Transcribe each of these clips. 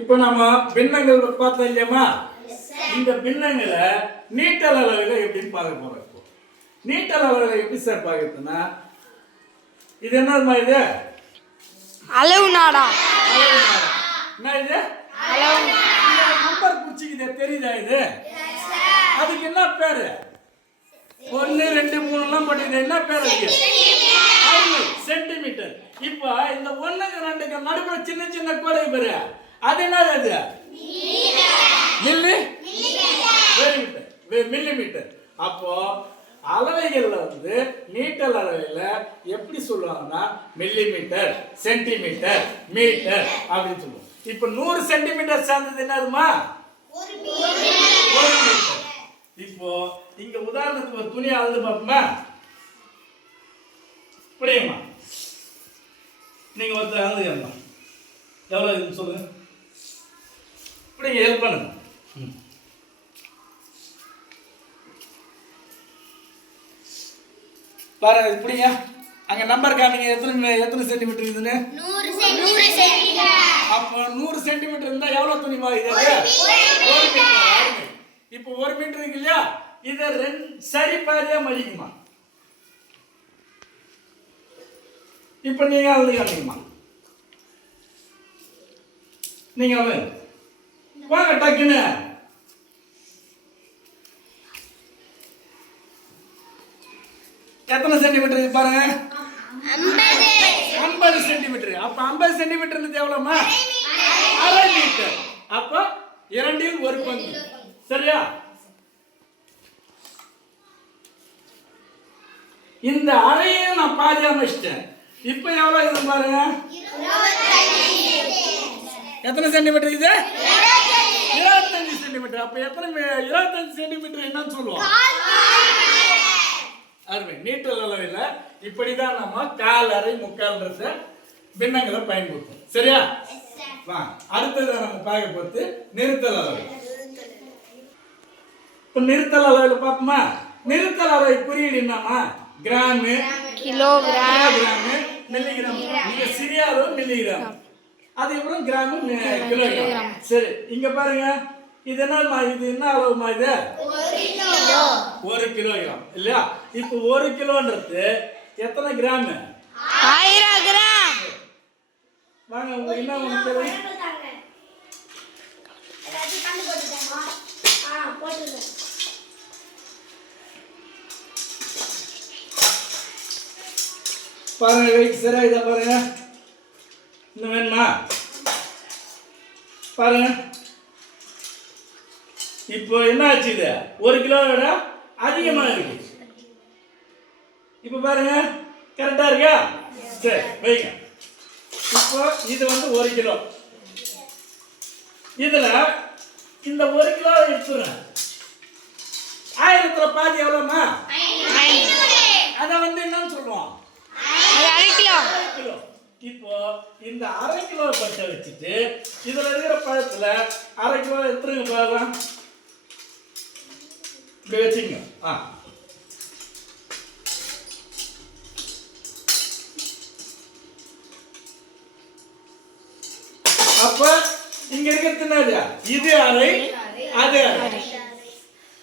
இப்போ நம்ம பின்னங்கள் பார்த்தோம் இல்லையம்மா, இந்த பின்னங்களை நீட்டல் அளவில் எப்படின்னு பார்க்க போறோம். இப்போ நீட்டல் அளவில் எப்படி சார் பார்க்கறதுன்னா, இது என்னதுமா? இது அளவு நாடா. என்ன இது? நம்பர் குறிச்சிக்குது, தெரியுதா? இது அதுக்கு என்ன பேரு? 1 2 3 போட்டு என்ன பேர்? சென்டிமீட்டர். இப்போ இந்த 1க்கு 2க்கு நடுவுல சின்ன சின்ன கோடு பேரு, அது என்னது? அது மில்லிமீட்டர். அப்போ அளவைகள்ல வந்து நீட்டல் அளவையில எப்படி சொல்லுவாங்கன்னா மில்லிமீட்டர், சென்டிமீட்டர், மீட்டர் அப்படின்னு சொல்லுவோம். இப்போ 100 சென்டிமீட்டர் சார்ந்தது என்னதுமா? 1 மீட்டர். இப்போ இங்க உதாரணத்துக்கு ஒரு துணி அளந்து பார்ப்போமா? புரியுமா? நீங்க ஒருத்தர் அளந்துக்கமா, எவ்வளவு இருக்குன்னு சொல்லுங்க. இப்படி ஹெல்ப் பண்ணுங்க. பாருங்க, இப்படிங்க அங்க நம்பர் காமிங்க. எத்தனை சென்டிமீட்டர் இதுன்னு? 100 சென்டிமீட்டர். அப்போ 100 சென்டிமீட்டர் இருந்தா எவ்வளவு துணிமா? இது 1 மீட்டர். இப்போ 1 மீட்டர் இருக்கு இல்லையா, இதை சரி பாதியா மடிக்குமா. இப்ப நீங்க அளந்துக்கமா, நீங்க வாங்க டக்குன்னு. எத்தனை சென்டிமீட்டர் பாருங்க? 50 சென்டிமீட்டர். அப்ப 50 சென்டிமீட்டர் எவ்வளவுமா? அரை மீட்டர். அப்ப 2 1 பங்கு. சரியா? இந்த அறையை நான் பாதியா வச்சிட்டேன். இப்ப எவ்வளவு இது பாருங்க? எத்தனை சென்டிமீட்டர் இது? 25 சென்டிமீட்டர். அப்ப எத்தனை 25 சென்டிமீட்டர் என்னன்னு சொல்லுவோம்? அருமை. நீட்டல் அளவில் இப்படிதான் நம்ம கால், அரை, முக்கால்ன்றத பின்னங்களை பயன்படுத்தும். சரியா? வா, அடுத்தது நம்ம பார்க்க போறது நிறுத்தல் அளவு. இப்ப நிறுத்தல் அளவில் பார்ப்போமா? நிறுத்தல் அளவு குறியீடு என்னமா? Gram, kilogram, milligram. மிக சிறிய அளவு மில்லிகிராம், அதுக்கப்புறம் கிராம், கிலோகிராம். சரி, இங்க பாருங்க, இது என்னமா? இது என்ன அளவுமா? இது 1 கிலோகிராம் இல்லையா? இப்போ 1 கிலோன்றது எத்தனை கிராம்? 1000 கிராம். வாங்க, உங்களுக்கு என்ன ஒன்று தெரியும்? பாருங்க, வெயிட் சரியா இதா பாருங்க. இன்னும் வேணுமா? பாருங்க, இப்போ என்ன ஆச்சு? இது 1 கிலோவோட அதிகமா இருக்கு. இப்போ பாருங்க, கரெக்டா இருக்கா? சரி, வைங்க. இப்போ இது வந்து 1 கிலோ. இதுல இந்த 1 கிலோ எடுத்துறேன். 1000த்துல பாதி எவ்வளவுமா? அத வந்து என்னன்னு சொல்லுவோம்? அரை கிலோ. இப்போ இந்த அரை கிலோ பட்டை வச்சுட்டு இதுல இருக்கிற பழத்துல அரை கிலோ எடுத்துருங்க பாருங்க. இப்படி வச்சுங்க. அப்ப இங்க இருக்கிறது என்னது? இது அரை, அது அரை.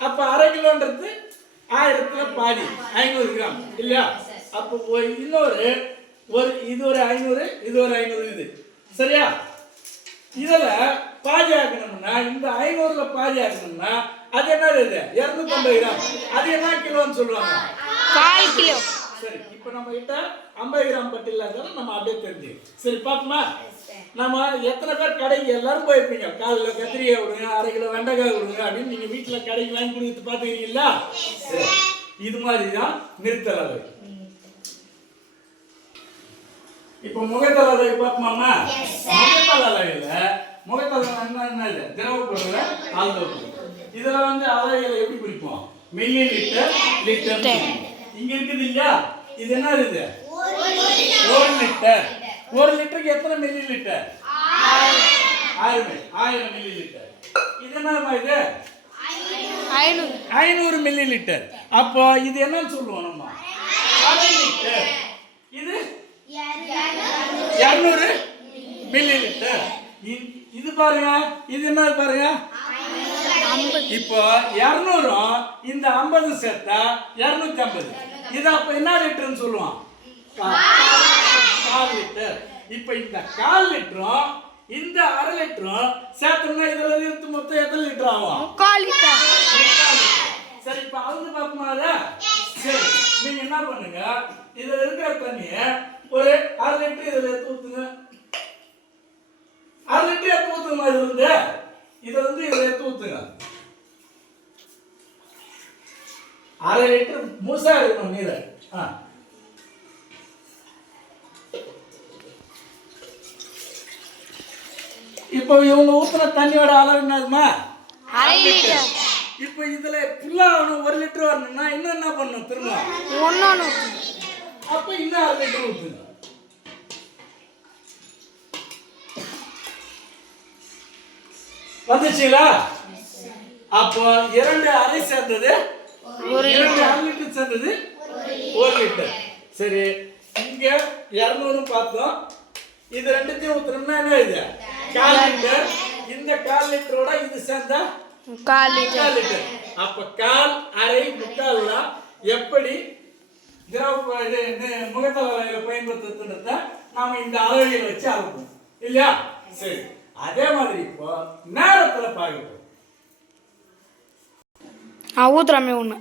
அப்ப அரை கிலோன்றது 1000த்துல பாதி, 500 கிராம் இல்லையா? அப்போ இன்னொரு இது ஒரு 500, இது ஒரு 500. இது சரியா? இதுல பாதி ஆக்கணும்னா, இந்த 500ல பாதி ஆக்கணும்னா அது என்னது? இது 250 கிராம். அது என்ன கிலோன்னு சொல்லுவாங்க? 1/4 கிலோ. சரி, இப்போ நம்ம கிட்ட 50 கிராம் பட்டு இல்லாததால நம்ம அப்படியே தெரிஞ்சு. சரி, பாப்போமா? நம்ம எத்தனை பேர் கடைக்கு எல்லாரும் போயிருப்பீங்க. 1/4 கிலோ கத்திரிக்காய் விடுங்க, அரை கிலோ வெண்டைக்காய் விடுங்க அப்படின்னு நீங்க வீட்டுல கடைக்கு வாங்கி கொடுத்து பாத்துக்கிறீங்களா? இது மாதிரிதான் நிறுத்தல் அளவு. இப்போ முகத்தல் அளவை பார்ப்போமா? முகத்தல் அளவில் என்னது? திரவ பொருள், ஆழ்ந்த பொருள். இதுல வந்து அளவைகளை எப்படி குறிப்போம்? Milli litre, litre. இங்க இருக்குது இல்லையா? இது என்ன இது? 1 லிட்டர். 1 லிட்டருக்கு எத்தனை மில்லி லிட்டர்? 1000 milli litre. இது என்னமா? இது 500 மில்லி லிட்டர். அப்போ இது என்னன்னு சொல்லுவோம் நம்ம? அரை லிட்டர். இது 200 மில்லி லிட்டர். இது பாருங்க, இது என்ன பாருங்க. இப்போ 200 இந்த 50 சேர்த்தா 250. இது அப்ப என்ன லிட்டர்னு சொல்லுவான்? 1/4 லிட்டர். இப்போ இந்த 1/4 லிட்டரும் இந்த 1/2 லிட்டரும் சேர்த்தோம்னா இதுல இருந்து மொத்தம் எத்தனை லிட்டர் ஆகும்? 3/4 லிட்டர். சரி, இப்ப அளந்து பார்ப்போமா? சரி, நீங்க என்ன பண்ணுங்க, இதுல இருக்கிற தண்ணிய ஒரு 1/2 லிட்டர் இதுல எடுத்து ஊத்துங்க. 1/2 லிட்டர் எடுத்து ஊத்துங்க. இதுல இருந்து இதுல எடுத்து ஊத்துங்க. 1/2 லிட்டர் முழுசா இருக்கணும் நீரை. இப்போ இவங்க ஊத்துன தண்ணியோட அளவு என்னதுமா? 1/2 லிட்டர். இப்போ இதுல ஃபுல்லா 1 லிட்டர் வரணும்னா இன்னும் என்ன பண்ணணும்? திரும்ப 1 அப்ப இன்னும் 1/2 லிட்டர் ஊத்துங்க. வந்துச்சுங்களா? அப்போ 2 1/2 சேர்ந்தது 2 1/2 லிட்டர் சேர்ந்தது 1 லிட்டர். சரி, இங்க 200 பார்த்தோம். இது ரெண்டுத்தையும் ஊத்துறோம்னா என்ன இது? 1/4 லிட்டர். இந்த 1/4 லிட்டரோட இது சேர்ந்தா 1/4 லிட்டர். அப்ப 1/4, 1/2, 3/4 எப்படி திரவ இது முகத்தளவையில பயன்படுத்துறதுன்றத நாம இந்த அளவையில வச்சு அளப்போம் இல்லையா? சரி, அதே மாதிரி இப்போ நேரத்துல பார்க்கணும். ஊத்துறமே ஒண்ணு.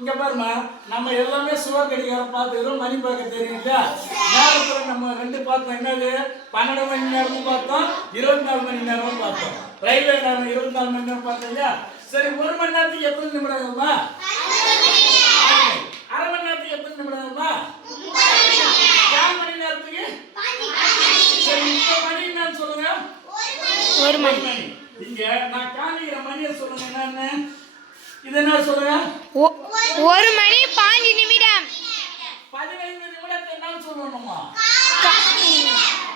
இங்க பாருமா, நம்ம எல்லாமே சுவர் கடிகாரம் பார்த்துக்கிறோம், மணி பார்க்க தெரியும் இல்லையா? நேரத்துல நம்ம 2 பார்த்தோம். என்னது? 12 மணி நேரமும் பார்த்தோம், 24 மணி நேரமும் பார்த்தோம். ரயில்வே நேரம் 24 மணி நேரம் பார்த்தோம் இல்லையா? சரி, 1 மணி நேரத்துக்கு எத்தனை நிமிடங்கள்மா? 1/2 மணி நேரத்துக்கு எத்தனை நிமிடங்கள்மா? 4 மணி நேரத்துக்கு. சரி, இப்போ மணி என்னன்னு சொல்லுங்க? 1 மணி. இங்க நான் காமிக்கிற மணியை சொல்லுங்க. என்னன்னு இது என்ன சொல்லுங்க? 1 மணி 5 நிமிடம். 15 நிமிடத்தை என்னன்னு சொல்லணுமா?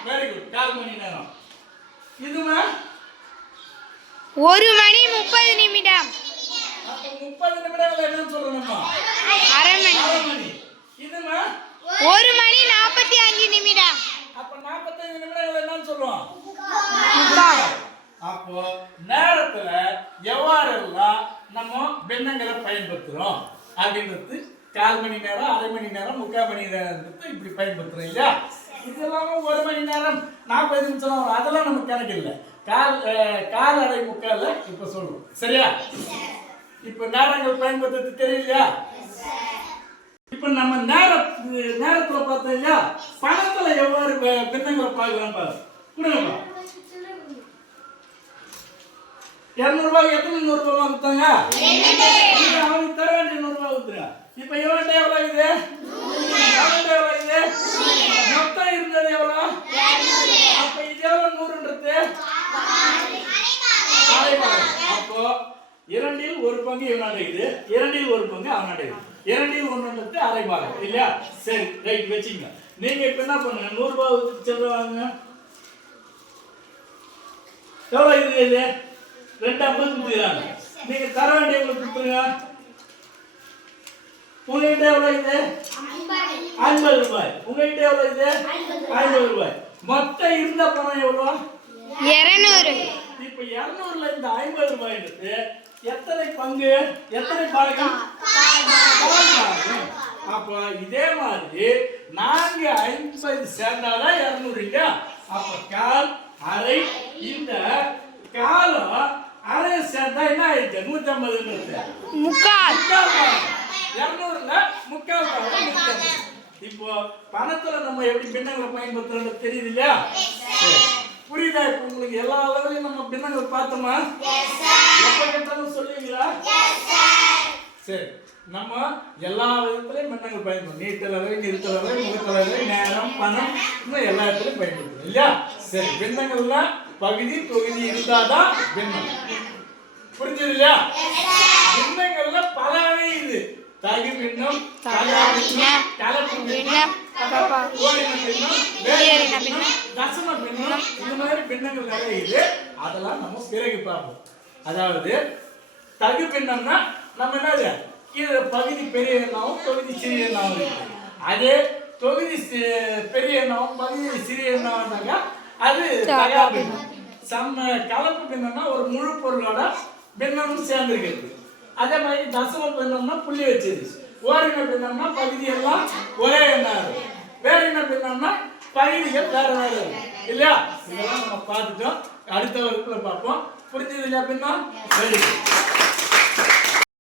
வெரி குட், 4 மணி நேரம். இதுமா 1 மணி 30 நிமிடம். அப்ப 30 நிமிடங்கள் என்னன்னு சொல்லணுமா? 1/2 மணி. இதுமா 1 மணி 45 நிமிடம். அப்ப 45 நிமிடங்கள் என்னன்னு சொல்லுவோம்? 3/4. அப்போ நேரத்துல எவ்வாறெல்லாம் நம்ம பின்னங்களை பயன்படுத்துறோம் அப்படின்றது 1/4 மணி நேரம், 1/2 மணி நேரம், 3/4 மணி நேரம் இப்படி பயன்படுத்துறோம் இல்லையா? இதெல்லாம் 1 மணி நேரம் 40 நிமிஷம் வரும். அதெல்லாம் நமக்கு கணக்கு இல்லை. கால் 1/2 3/4 இப்ப சொல்லுவோம். சரியா? இப்ப நேரங்கள் பயன்படுத்துறது தெரியலையா? இப்ப நம்ம நேரத்துல பார்த்தோம் இல்லையா? பணத்துல எவ்வாறு பின்னங்களை பார்க்கலாம் பாரு. கொடுங்கப்பா. 200 ரூபாய்க்கு எத்தனை 100 ரூபாய் கொடுத்தாங்க? அவனுக்கு தர வேண்டிய 100 ரூபாய் கொடுத்துருங்க. இப்ப இவன்கிட்ட எவ்வளவு இது? அவன்கிட்ட எவ்வளவு இது? மொத்தம் இருந்தது எவ்வளவு? அப்ப இது எவ்வளவு? 100ன்றது அப்போ 2ல் 1 பங்கு இவனாண்ட இது, 2ல் 1 பங்கு அவனாண்ட இது. 2ல் 1ன்றது 1/2 பாகம் இல்லையா? சரி, ரைட், வச்சுங்க. நீங்க இப்ப என்ன பண்ணுங்க? 100 ரூபாய் செல்வாங்க. எவ்வளவு இது? இது 250 கொடுத்துக்கிறாங்க. நீங்க தர வேண்டியவங்களுக்கு கொடுத்துருங்க. உங்ககிட்ட எவ்வளவு இது? 50 ரூபாய். உங்ககிட்ட எவ்வளவு இது? 50 ரூபாய். மொத்தம் இருந்த பணம் எவ்வளவு? 200. இப்ப 200ல இந்த 50 ரூபாய்ன்றது எத்தனை பங்கு? எத்தனை பாகம்? அப்ப இதே மாதிரி 4 50 சேர்ந்தாதான் 200 இல்லையா? அப்ப 1/4, 1/2, இந்த 1/4 1/2 சேர்ந்தா என்ன ஆயிடுச்சு? 150. 3/4. 200ல 3/4. இப்போ பணத்துல நம்ம எப்படி பின்னங்களை பயன்படுத்துறது தெரியுது இல்லையா? புரியுதா? இப்போ உங்களுக்கு எல்லா அளவுலையும் நம்ம பின்னங்கள் பார்த்தோமா? எப்ப கேட்டாலும் சொல்லுவீங்களா? சரி, நம்ம எல்லா விதத்திலையும் பின்னங்கள் பயன்படுத்தும். நீட்டளவை, நிறுத்தளவை, முகத்தளவை, நேரம், பணம், இன்னும் எல்லா இடத்துலையும் பயன்படுத்தும் இல்லையா? சரி, பின்னங்கள்ல பகுதி தொகுதி இருந்தாதான் பின்னம். புரிஞ்சது இல்லையா? பின்னங்கள்ல பல வகை இது. தகு பின்னம், கலப்பு பின்னம், ஓரின பின்னம், தசம பின்னம், இந்த மாதிரி பின்னங்கள் நிறைய இது. அதெல்லாம் நம்ம பிறகு பார்ப்போம். அதாவது தகு பின்னம்னா நம்ம என்னது? இது பகுதி பெரிய எண்ணாவும் தொகுதி சிறிய எண்ணாவும் இருக்கு. அதே தொகுதி பெரிய எண்ணம் பகுதி சிறிய எண்ணம்னாக்கா அது தகா பின்னம். கலப்பு பின்னம்னா ஒரு முழு பொருளோட பின்னமும் சேர்ந்துருக்கிறது. அதே மாதிரி தசம பின்னம்னா புள்ளி வச்சது. ஓரின பின்னம்னா பகுதி எல்லாம் ஒரே எண்ணம். வேறின பின்னம்னா பகுதிகள் வேற வேற இல்லையா? இதெல்லாம் நம்ம பார்த்துட்டோம். அடுத்த வகுப்புல பார்ப்போம். புரிஞ்சது இல்லையா? பின்னம்